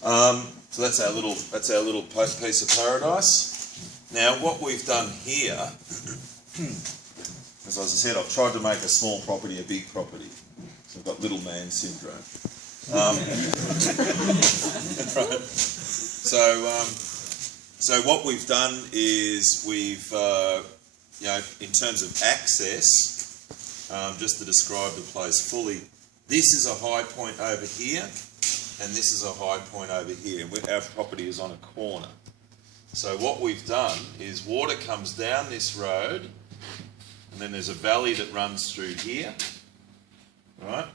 So that's our little piece of paradise. Now what we've done here, as I said, I've tried to make a small property a big property. So I've got little man syndrome. Right. So what we've done is we've, in terms of access, just to describe the place fully, this is a high point over here, and this is a high point over here, and our property is on a corner. So what we've done is water comes down this road, and then there's a valley that runs through here, right?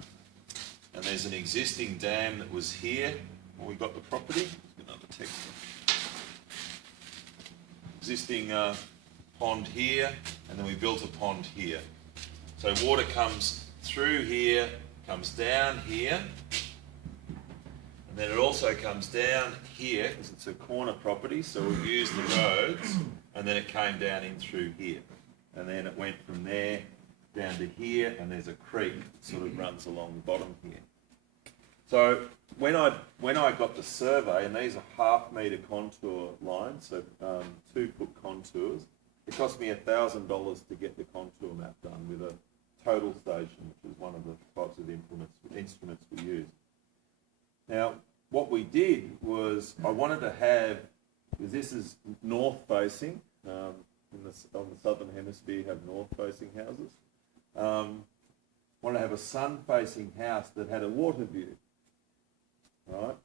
And there's an existing dam that was here when we got the property. Another text. Existing pond here, and then we built a pond here. So water comes through here, comes down here, and then it also comes down here because it's a corner property, so we've used the roads, and then it came down in through here. And then it went from there down to here, and there's a creek that sort of runs along the bottom here. So when I got the survey, and these are half-metre contour lines, so 2-foot contours, it cost me $1,000 to get the contour map done with a total station, which is one of the types of instruments we use. Now, what we did was I wanted to have, because this is north-facing, on the southern hemisphere you have north-facing houses, wanted to have a sun-facing house that had a water view, right?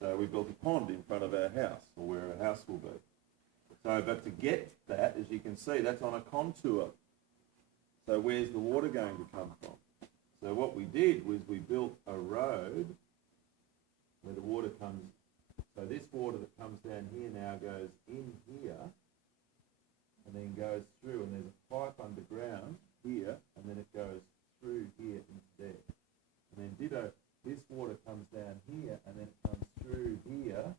So we built a pond in front of our house, or where our house will be. So, but to get that, as you can see, that's on a contour. So where's the water going to come from? So what we did was we built a road where the water comes, so this water that comes down here now goes in here, and then goes through, and there's a pipe underground here, and then it goes through here into there. And then ditto, this water comes down here, and then it comes through here,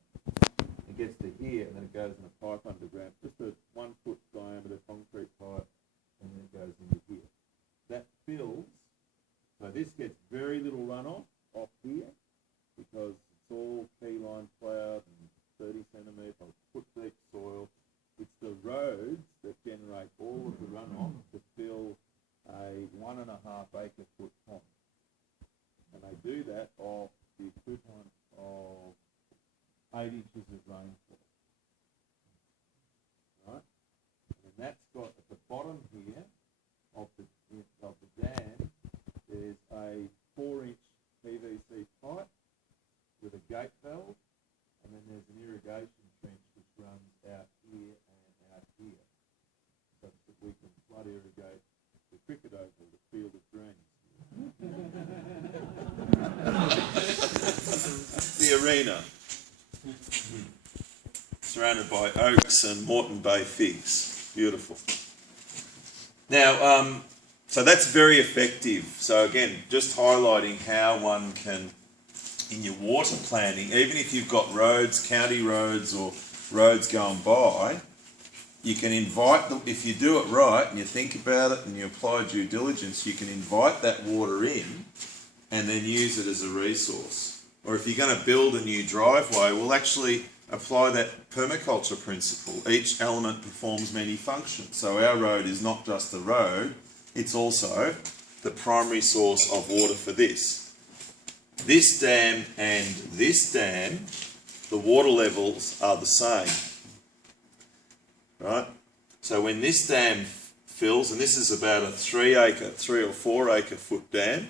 it gets to here, and then it goes in a pipe underground, just a 1-foot diameter concrete pipe, and then it goes into here. That fills, so this gets very little runoff off here, because it's all keyline ploughed and 30 centimetre foot deep soil. It's the roads that generate all of the runoff to fill a 1.5 acre foot pond. And they do that off the equivalent of 8 inches of rainfall. Right? And that's got at the bottom here of the dam, there's a 4-inch PVC pipe with a gate valve, and then there's an irrigation trench which runs out here and out here, so that we can flood irrigate the cricket oval, the field of greens. The arena, surrounded by oaks and Moreton Bay figs. Beautiful. Now, so that's very effective. So again, just highlighting how one can, in your water planning, even if you've got roads, county roads or roads going by, you can invite them, if you do it right and you think about it and you apply due diligence, you can invite that water in and then use it as a resource. Or if you're going to build a new driveway, we'll actually apply that permaculture principle. Each element performs many functions. So our road is not just a road, it's also the primary source of water for this. This dam and this dam, the water levels are the same. Right? So when this dam fills, and this is about a 3 or 4 acre foot dam,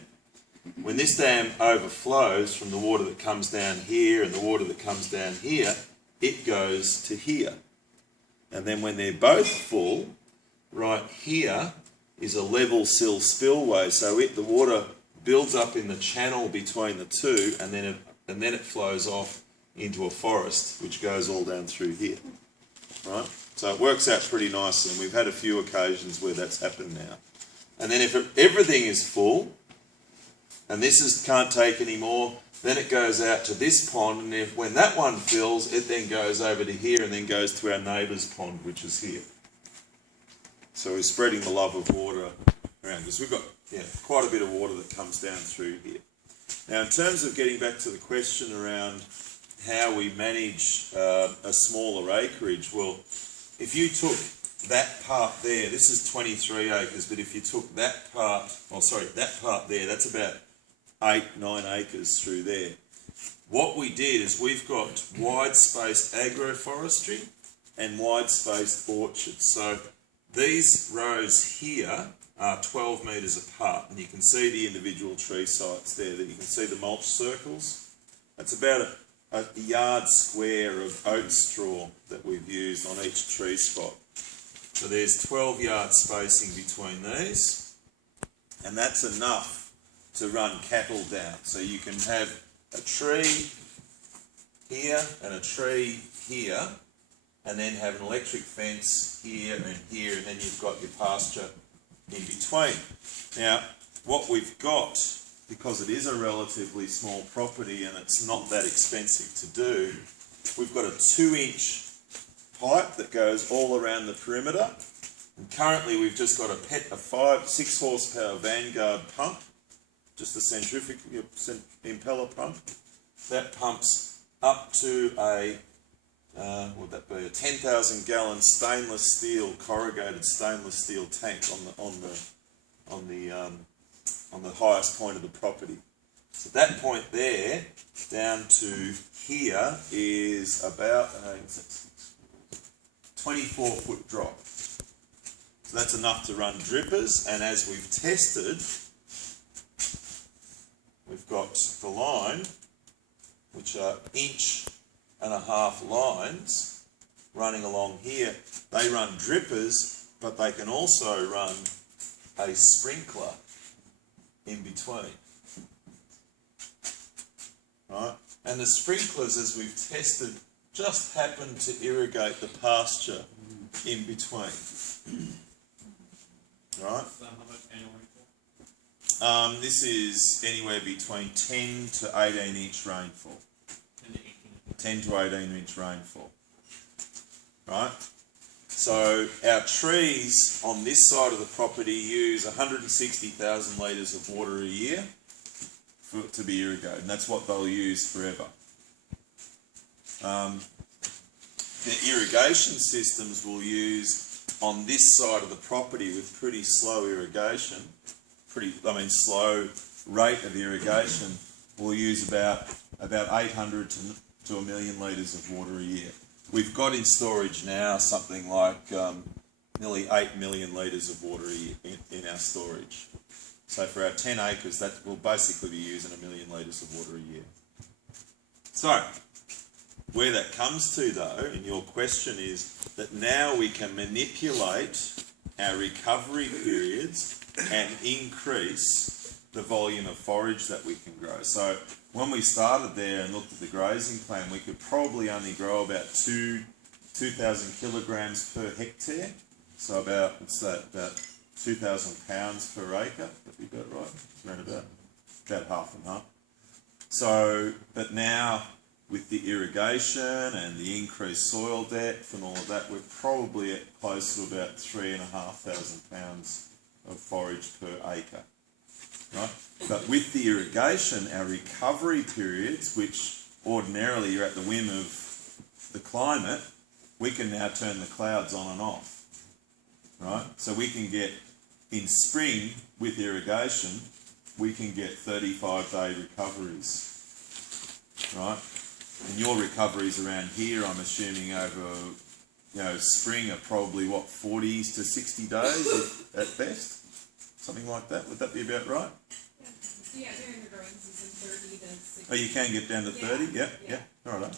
when this dam overflows from the water that comes down here and the water that comes down here, it goes to here. And then when they're both full, right here is a level sill spillway. So the water builds up in the channel between the two, and then it flows off into a forest, which goes all down through here. Right? So it works out pretty nicely, and we've had a few occasions where that's happened now. And then if everything is full, and this can't take any more, then it goes out to this pond, and when that one fills, it then goes over to here and then goes to our neighbour's pond, which is here. So we're spreading the love of water around, because we've got quite a bit of water that comes down through here. Now, in terms of getting back to the question around how we manage a smaller acreage. Well, if you took that part there, this is 23 acres, but if you took that part, that part there, that's about 8-9 acres through there. What we did is we've got wide-spaced agroforestry and wide-spaced orchards. So these rows here are 12 metres apart, and you can see the individual tree sites there, that you can see the mulch circles. That's about a yard square of oat straw that we've used on each tree spot. So there's 12 yard spacing between these, and that's enough to run cattle down. So you can have a tree here and a tree here, and then have an electric fence here, and then you've got your pasture in between. Now, what we've got, because it is a relatively small property and it's not that expensive to do, we've got a 2-inch pipe that goes all around the perimeter, and currently we've just got a 6 horsepower Vanguard pump, just a centrifugal impeller pump that pumps up to a would that be a 10,000 gallon stainless steel, corrugated stainless steel tank on the highest point of the property. So that point there down to here is about 24-foot drop. So that's enough to run drippers, and as we've tested, we've got the line, which are 1.5-inch lines running along here. They run drippers, but they can also run a sprinkler in between. Right? And the sprinklers, as we've tested, just happen to irrigate the pasture in between. Right? So how much annual rainfall? This is anywhere between 10 to 18-inch rainfall. 10 to 18-inch rainfall. Right? So our trees on this side of the property use 160,000 litres of water a year to be irrigated, and that's what they'll use forever. The irrigation systems will use on this side of the property with pretty slow irrigation, slow rate of irrigation, will use about 800 to 1 million litres of water a year. We've got in storage now something like nearly 8 million litres of water a year in our storage. So for our 10 acres, that will basically be using 1 million litres of water a year. So, where that comes to though, in your question, is that now we can manipulate our recovery periods and increase the volume of forage that we can grow. So when we started there and looked at the grazing plan, we could probably only grow about 2,000 kilograms per hectare. So about 2,000 pounds per acre. That'd be about right. It's around about half and half. So, but now with the irrigation and the increased soil depth and all of that, we're probably at close to about 3,500 pounds of forage per acre. Right? But with the irrigation, our recovery periods, which ordinarily are at the whim of the climate, we can now turn the clouds on and off. Right? So we can get, in spring, with irrigation, we can get 35-day recoveries. Right? And your recoveries around here, I'm assuming over, spring are probably, 40s to 60 days at best? Something like that? Would that be about right? Yeah, during the growing season, 30 to 60. Oh, you can get down to 30? Yeah. All right.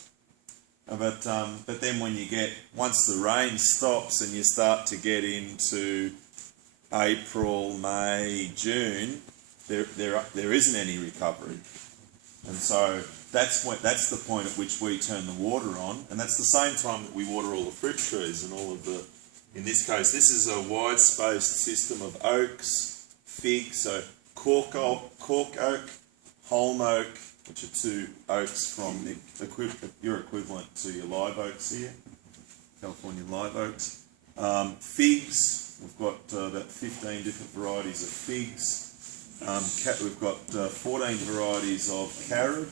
But then when you get, once the rain stops and you start to get into April, May, June, there isn't any recovery. And so that's the point at which we turn the water on, and that's the same time that we water all the fruit trees and all of the, in this case, this is a wide-spaced system of oaks, figs, so cork oak, holm oak, which are two oaks from your equivalent to your live oaks here, California live oaks. Figs, we've got about 15 different varieties of figs. We've got 14 varieties of carob,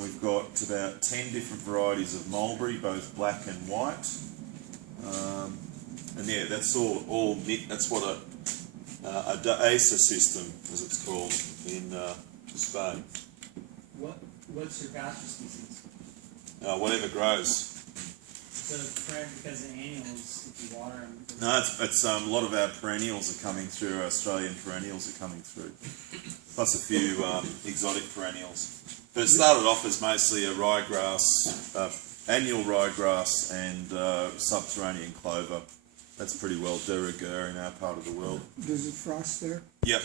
We've got about 10 different varieties of mulberry, both black and white. And yeah, that's all that's what a acre system, as it's called in Spain. What's your pasture species? Whatever grows. So because the annuals, if you water them. No, it's a lot of our perennials are coming through. Our Australian perennials are coming through, plus a few exotic perennials. But it started off as mostly a ryegrass, annual ryegrass, and subterranean clover. That's pretty well de rigueur in our part of the world. Does it frost there? Yep.